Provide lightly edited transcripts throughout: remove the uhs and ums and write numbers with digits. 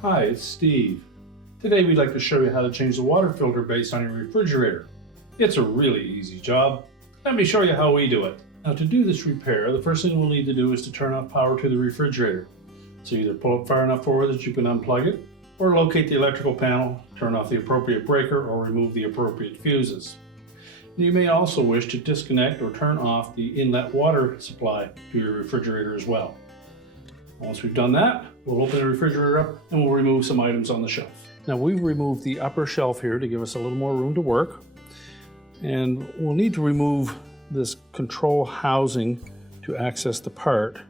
Hi, it's Steve. Today we'd like to show you how to change the water filter base on your refrigerator. It's a really easy job. Let me show you how we do it. Now to do this repair, the first thing we'll need to do is to turn off power to the refrigerator. So either pull it far enough forward that you can unplug it, or locate the electrical panel, turn off the appropriate breaker, or remove the appropriate fuses. You may also wish to disconnect or turn off the inlet water supply to your refrigerator as well. Once we've done that, we'll open the refrigerator up and we'll remove some items on the shelf. Now we've removed the upper shelf here to give us a little more room to work. And we'll need to remove this control housing to access the part.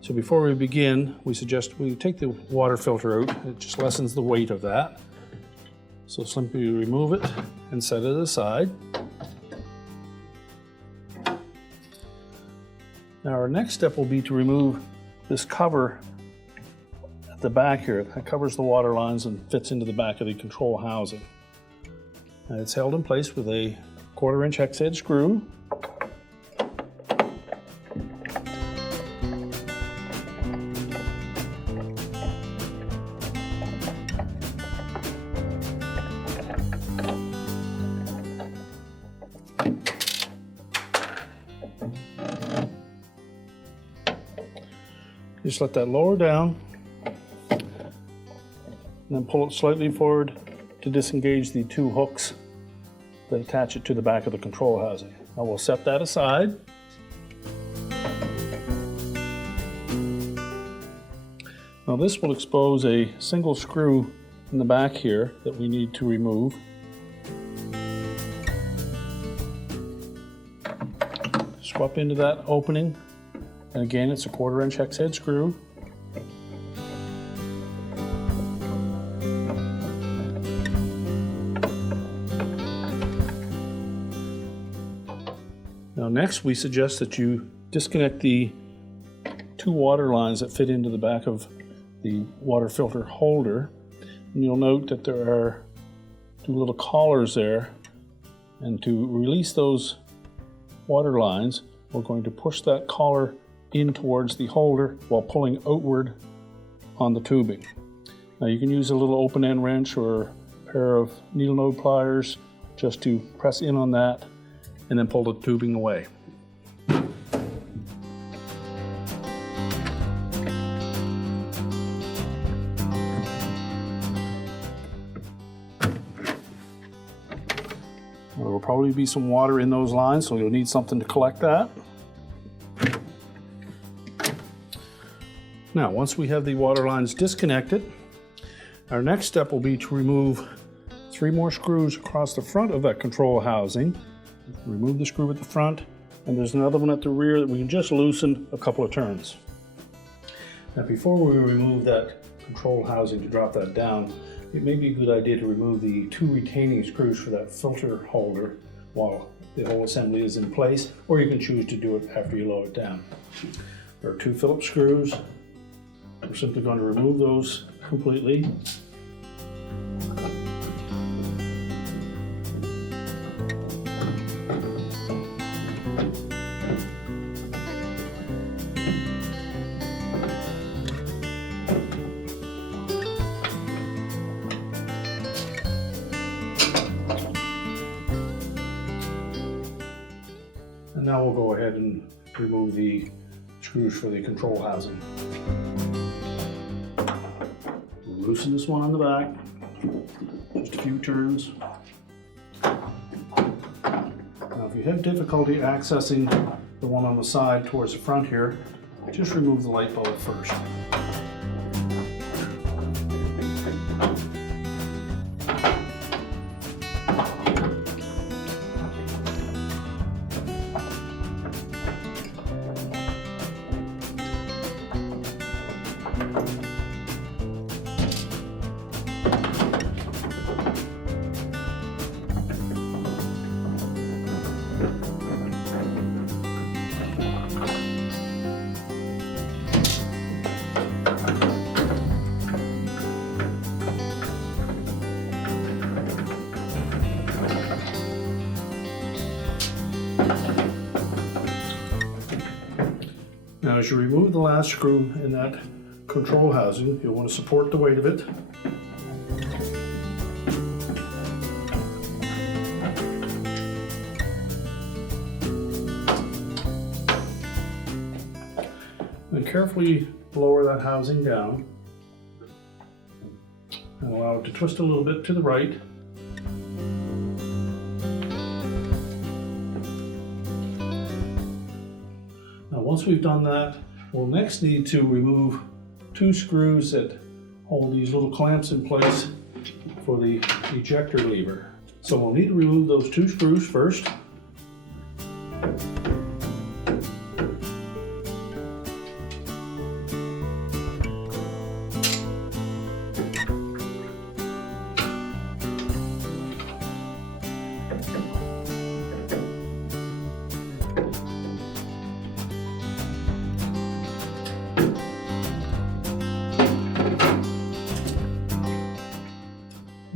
So before we begin, we suggest we take the water filter out. It just lessens the weight of that. So simply remove it and set it aside. Now our next step will be to remove this cover at the back here. That covers the water lines and fits into the back of the control housing. And it's held in place with a 1/4 inch hex head screw. Just let that lower down and then pull it slightly forward to disengage the 2 hooks that attach it to the back of the control housing. Now we'll set that aside. Now this will expose a single screw in the back here that we need to remove. Swap into that opening. And again, it's a 1/4 inch hex head screw. Now next, we suggest that you disconnect the 2 water lines that fit into the back of the water filter holder. And you'll note that there are 2 little collars there. And to release those water lines, we're going to push that collar in towards the holder while pulling outward on the tubing. Now you can use a little open end wrench or a pair of needle nose pliers just to press in on that and then pull the tubing away. There will probably be some water in those lines, so you'll need something to collect that. Now, once we have the water lines disconnected, our next step will be to remove 3 more screws across the front of that control housing. Remove the screw at the front, and there's another one at the rear that we can just loosen a couple of turns. Now, before we remove that control housing to drop that down, it may be a good idea to remove the 2 retaining screws for that filter holder while the whole assembly is in place, or you can choose to do it after you lower it down. There are 2 Phillips screws. We're simply going to remove those completely. And now we'll go ahead and remove the screws for the control housing. Loosen this one on the back, just a few turns. Now if you have difficulty accessing the one on the side towards the front here, just remove the light bulb first. Now as you remove the last screw in that control housing, you'll want to support the weight of it. And carefully lower that housing down and allow it to twist a little bit to the right. Now once we've done that, we'll next need to remove 2 screws that hold these little clamps in place for the ejector lever. So we'll need to remove those 2 screws first.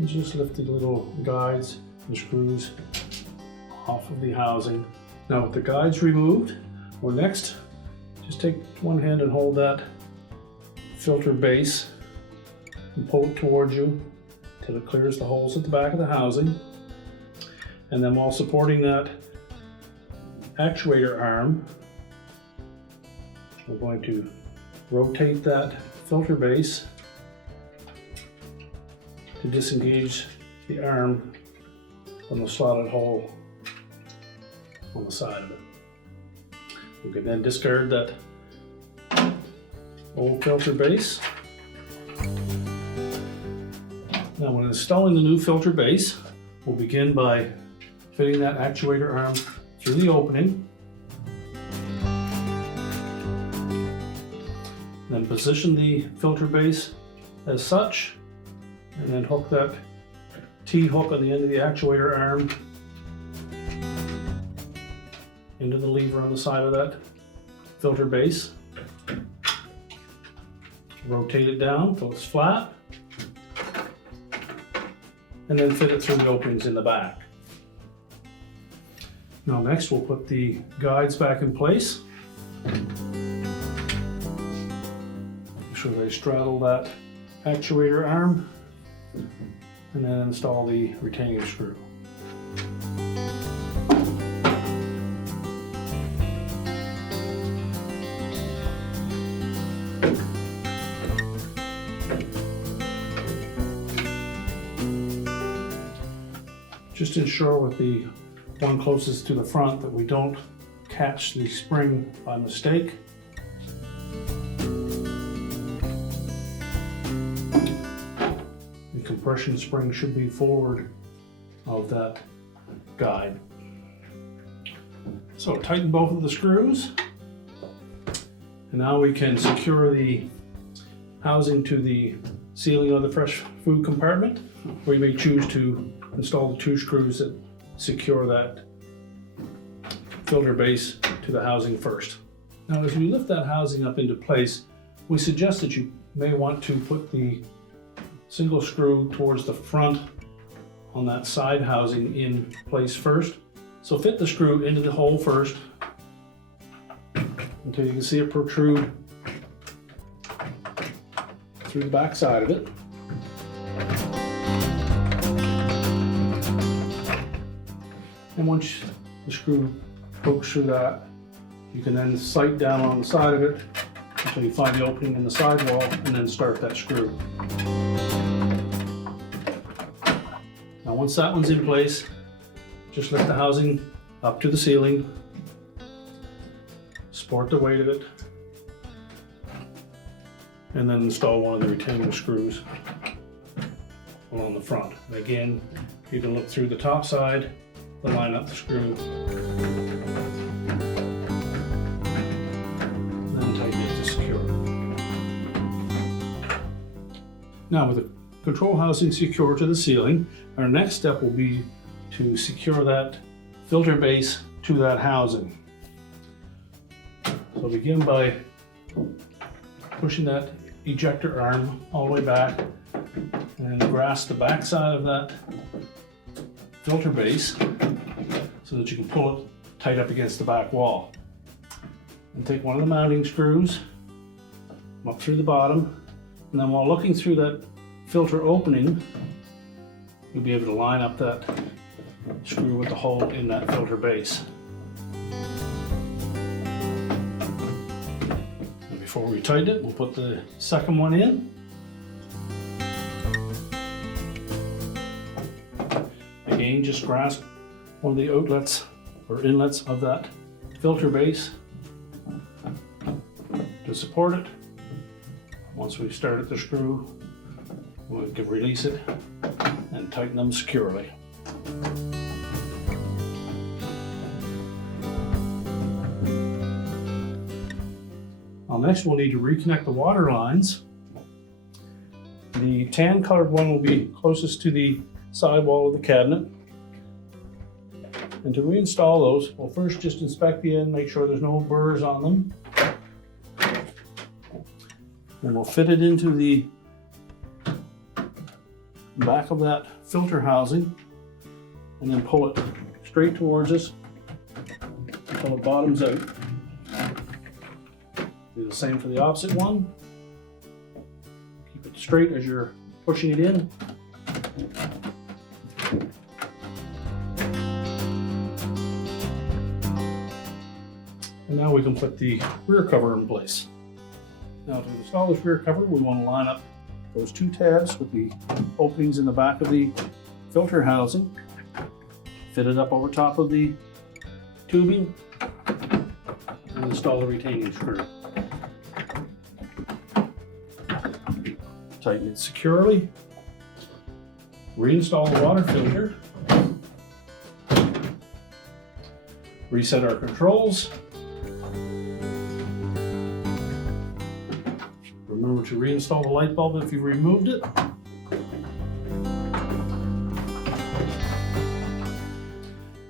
Just lift the little guides and screws off of the housing. Now with the guides removed, we'll next just take one hand and hold that filter base and pull it towards you till it clears the holes at the back of the housing. And then while supporting that actuator arm, we're going to rotate that filter base to disengage the arm from the slotted hole on the side of it. We can then discard that old filter base. Now when installing the new filter base, we'll begin by fitting that actuator arm through the opening. Then position the filter base as such, and then hook that T-hook on the end of the actuator arm into the lever on the side of that filter base. Rotate it down till it's flat, and then fit it through the openings in the back. Now next we'll put the guides back in place. Make sure they straddle that actuator arm, and then install the retaining screw. Just ensure with the one closest to the front that we don't catch the spring by mistake. The compression spring should be forward of that guide. So tighten both of the screws, and now we can secure the housing to the ceiling of the fresh food compartment. We may choose to install the 2 screws that secure that filter base to the housing first. Now as we lift that housing up into place, we suggest that you may want to put the single screw towards the front on that side housing in place first. So fit the screw into the hole first until you can see it protrude through the back side of it. And once the screw pokes through that, you can then sight down on the side of it until you find the opening in the sidewall, and then start that screw. Now once that one's in place, just lift the housing up to the ceiling, support the weight of it, and then install one of the retaining screws along the front. And again, you can look through the top side, then line up the screw, then tighten it to secure. Now with the control housing secure to the ceiling, our next step will be to secure that filter base to that housing. So begin by pushing that ejector arm all the way back, and then grasp the back side of that filter base so that you can pull it tight up against the back wall. And take one of the mounting screws up through the bottom, and then while looking through that filter opening, you'll be able to line up that screw with the hole in that filter base. And before we tighten it, we'll put the second one in. Again, just grasp one of the outlets or inlets of that filter base to support it. Once we've started the screw, we can release it and tighten them securely. Next, we'll need to reconnect the water lines. The tan colored one will be closest to the side wall of the cabinet. And to reinstall those, we'll first just inspect the end, make sure there's no burrs on them. Then we'll fit it into the back of that filter housing and then pull it straight towards us until it bottoms out. Do the same for the opposite one. Keep it straight as you're pushing it in. And now we can put the rear cover in place. Now to install this rear cover, we want to line up those two tabs with the openings in the back of the filter housing. Fit it up over top of the tubing and install the retaining screw. Tighten it securely. Reinstall the water filter. Reset our controls. Remember to reinstall the light bulb if you've removed it.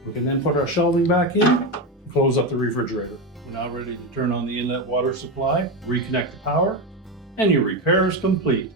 We can then put our shelving back in and close up the refrigerator. We're now ready to turn on the inlet water supply, reconnect the power, and your repair is complete.